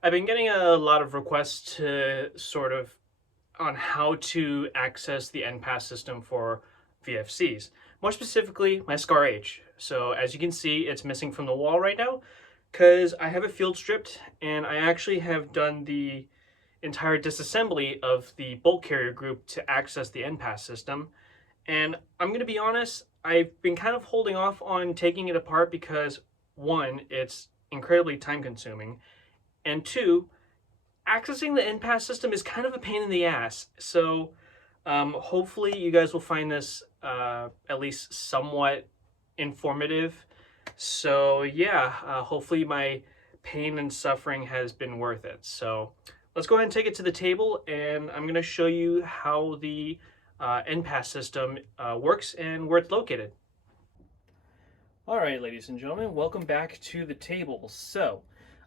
I've been getting a lot of requests to sort of on how to access the NPAS system for VFCs. More specifically, my SCAR H. So as you can see, it's missing from the wall right now because I have it field stripped and I actually have done the entire disassembly of the bolt carrier group to access the NPAS system. And I'm going to be honest, I've been kind of holding off on taking it apart because one, it's incredibly time consuming, and two, accessing the NPAS system is kind of a pain in the ass. So hopefully you guys will find this at least somewhat informative. So yeah, hopefully my pain and suffering has been worth it. So let's go ahead and take it to the table, and I'm going to show you how the NPAS system works and where it's located. All right, ladies and gentlemen, welcome back to the table. So,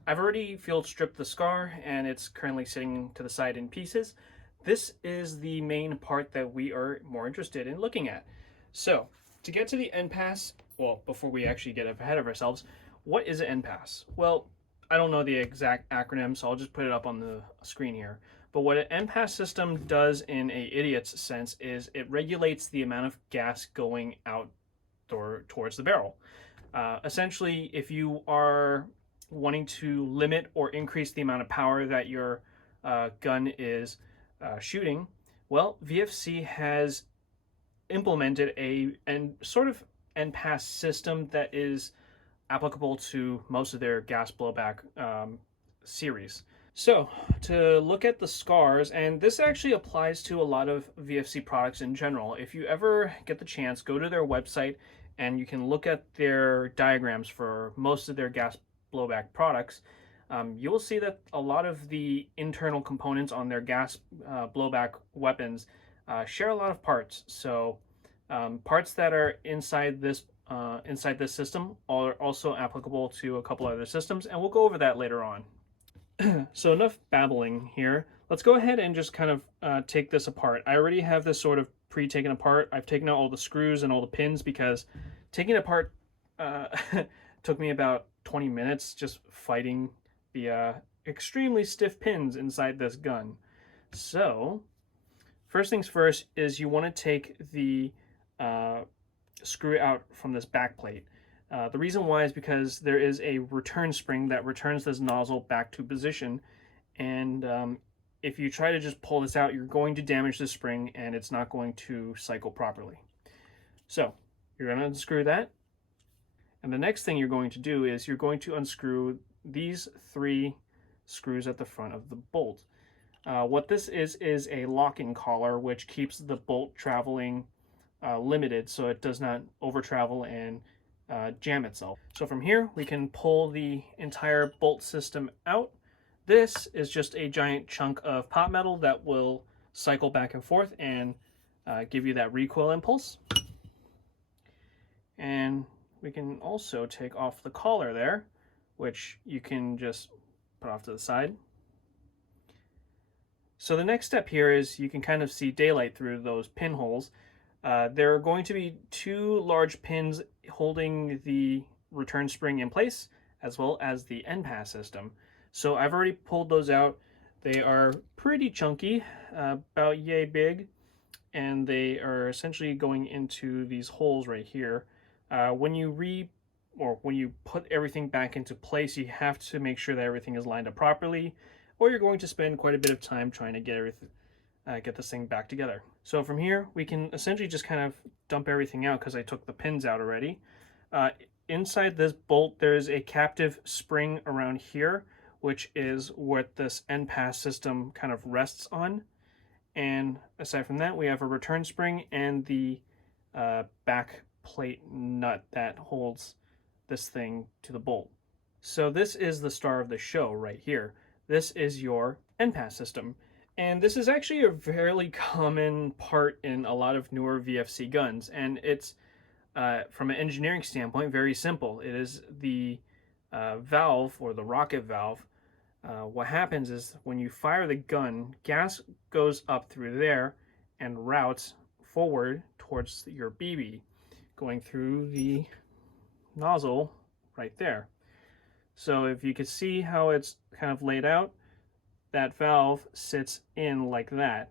I've already field stripped the scar and it's currently sitting to the side in pieces. This is the main part that we are more interested in looking at. So, to get to the NPAS, well, before we actually get ahead of ourselves, what is an NPAS? Well, I don't know the exact acronym, so I'll just put it up on the screen here. But what an NPAS system does in a idiot's sense is it regulates the amount of gas going out or towards the barrel. Essentially, if you are wanting to limit or increase the amount of power that your gun is shooting, well, VFC has implemented a and sort of NPAS system that is applicable to most of their gas blowback series. So, to look at the scars, and this actually applies to a lot of VFC products in general. If you ever get the chance, go to their website and you can look at their diagrams for most of their gas blowback products. You will see that a lot of the internal components on their gas blowback weapons share a lot of parts. So, parts that are inside this system are also applicable to a couple other systems, and we'll go over that later on. So enough babbling here. Let's go ahead and just kind of take this apart. I already have this sort of pre-taken apart. I've taken out all the screws and all the pins because taking it apart took me about 20 minutes just fighting the extremely stiff pins inside this gun. So first things first is you want to take the screw out from this back plate. The reason why is because there is a return spring that returns this nozzle back to position, and if you try to just pull this out, you're going to damage the spring and it's not going to cycle properly. So you're going to unscrew that, and the next thing you're going to do is you're going to unscrew these three screws at the front of the bolt. What this is a locking collar, which keeps the bolt traveling limited so it does not over travel and jam itself. So from here, we can pull the entire bolt system out. This is just a giant chunk of pot metal that will cycle back and forth and give you that recoil impulse. And we can also take off the collar there, which you can just put off to the side. So the next step here is you can kind of see daylight through those pinholes. There are going to be two large pins holding the return spring in place, as well as the NPAS system. So I've already pulled those out. They are pretty chunky, about yay big, and they are essentially going into these holes right here. When you put everything back into place, you have to make sure that everything is lined up properly, or you're going to spend quite a bit of time trying to get this thing back together. So from here, we can essentially just kind of dump everything out because I took the pins out already. Inside this bolt, there's a captive spring around here, which is what this NPAS system kind of rests on. And aside from that, we have a return spring and the back plate nut that holds this thing to the bolt. So this is the star of the show right here. This is your NPAS system. And this is actually a fairly common part in a lot of newer VFC guns, and it's from an engineering standpoint very simple. It is the valve or the rocket valve. What happens is when you fire the gun, gas goes up through there and routes forward towards your BB, going through the nozzle right there. So if you can see how it's kind of laid out, that valve sits in like that.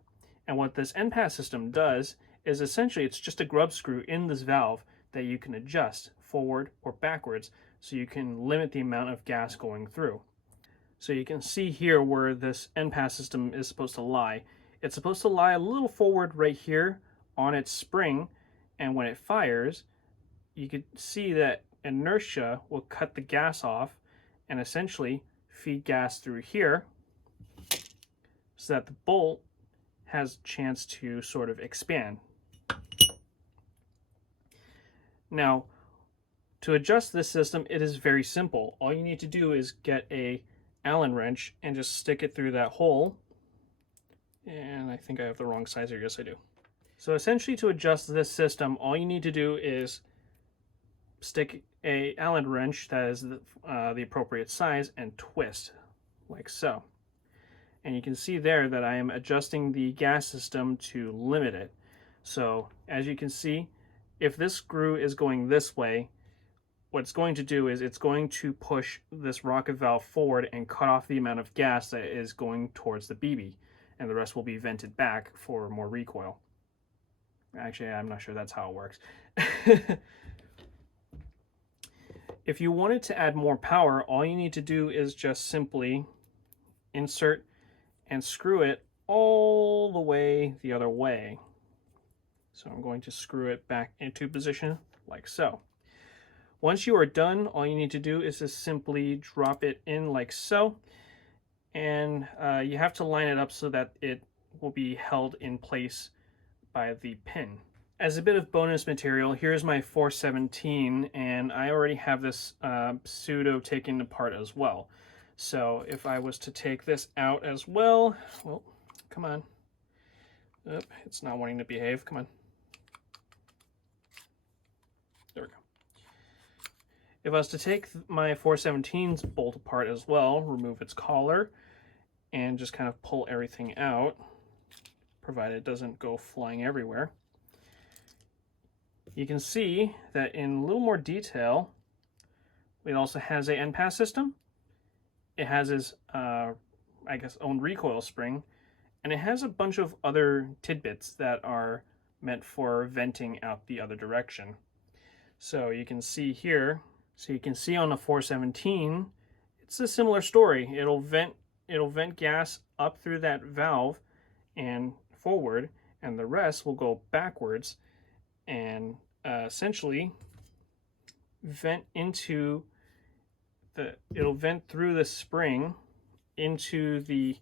And what this NPAS system does is essentially it's just a grub screw in this valve that you can adjust forward or backwards so you can limit the amount of gas going through. So you can see here where this NPAS system is supposed to lie. It's supposed to lie a little forward right here on its spring, and when it fires, you can see that inertia will cut the gas off and essentially feed gas through here so that the bolt has a chance to sort of expand. Now, to adjust this system, it is very simple. All you need to do is get a Allen wrench and just stick it through that hole. And I think I have the wrong size here. Yes, I do. So essentially to adjust this system, all you need to do is stick a Allen wrench that is the appropriate size and twist like so. And you can see there that I am adjusting the gas system to limit it. So as you can see, if this screw is going this way, what it's going to do is it's going to push this rocket valve forward and cut off the amount of gas that is going towards the BB, and the rest will be vented back for more recoil. Actually, I'm not sure that's how it works. If you wanted to add more power, all you need to do is just simply insert and screw it all the way the other way. So I'm going to screw it back into position like so. Once you are done, all you need to do is just simply drop it in like so. And you have to line it up so that it will be held in place by the pin. As a bit of bonus material, here's my 417, and I already have this pseudo taken apart as well. So if I was to take this out as well, well, come on. Oop, it's not wanting to behave, come on. There we go. If I was to take my 417's bolt apart as well, remove its collar, and just kind of pull everything out, provided it doesn't go flying everywhere, you can see that in a little more detail, it also has a NPAS system. It has its, I guess, own recoil spring, and it has a bunch of other tidbits that are meant for venting out the other direction. So you can see here, so you can see on the 417, it's a similar story. It'll vent gas up through that valve and forward, and the rest will go backwards and essentially vent into it'll vent through the spring into the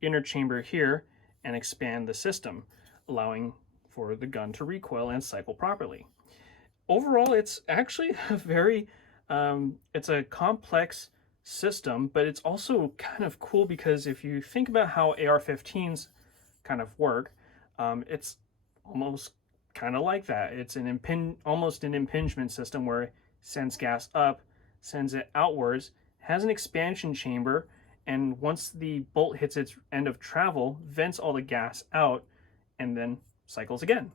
inner chamber here and expand the system, allowing for the gun to recoil and cycle properly. Overall, it's actually a very, it's a complex system, but it's also kind of cool because if you think about how AR-15s kind of work, it's almost kind of like that. It's almost an impingement system where it sends gas up, sends it outwards, has an expansion chamber, and once the bolt hits its end of travel, vents all the gas out and then cycles again.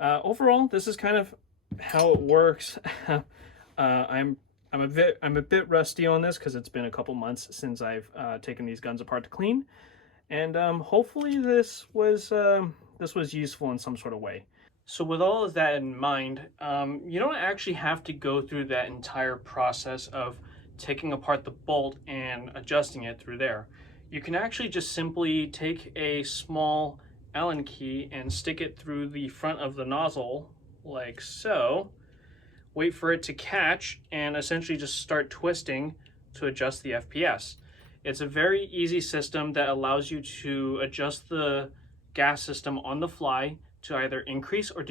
Overall, this is kind of how it works. I'm a bit rusty on this because it's been a couple months since I've taken these guns apart to clean, and hopefully this was useful in some sort of way. So with all of that in mind, you don't actually have to go through that entire process of taking apart the bolt and adjusting it through there. You can actually just simply take a small Allen key and stick it through the front of the nozzle like so, wait for it to catch, and essentially just start twisting to adjust the FPS. It's a very easy system that allows you to adjust the gas system on the fly to either increase or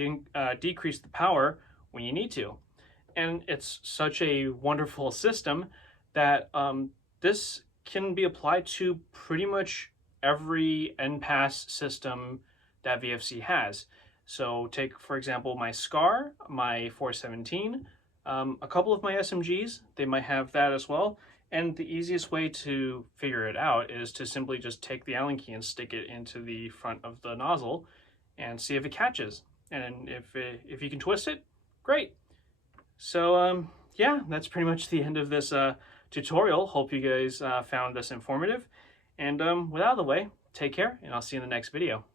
decrease the power when you need to. And it's such a wonderful system that this can be applied to pretty much every NPAS system that VFC has. So take, for example, my SCAR, my 417, a couple of my SMGs, they might have that as well. And the easiest way to figure it out is to simply just take the Allen key and stick it into the front of the nozzle and see if it catches. And if you can twist it, great. So yeah, that's pretty much the end of this tutorial. Hope you guys found this informative. And with out of the way, take care, and I'll see you in the next video.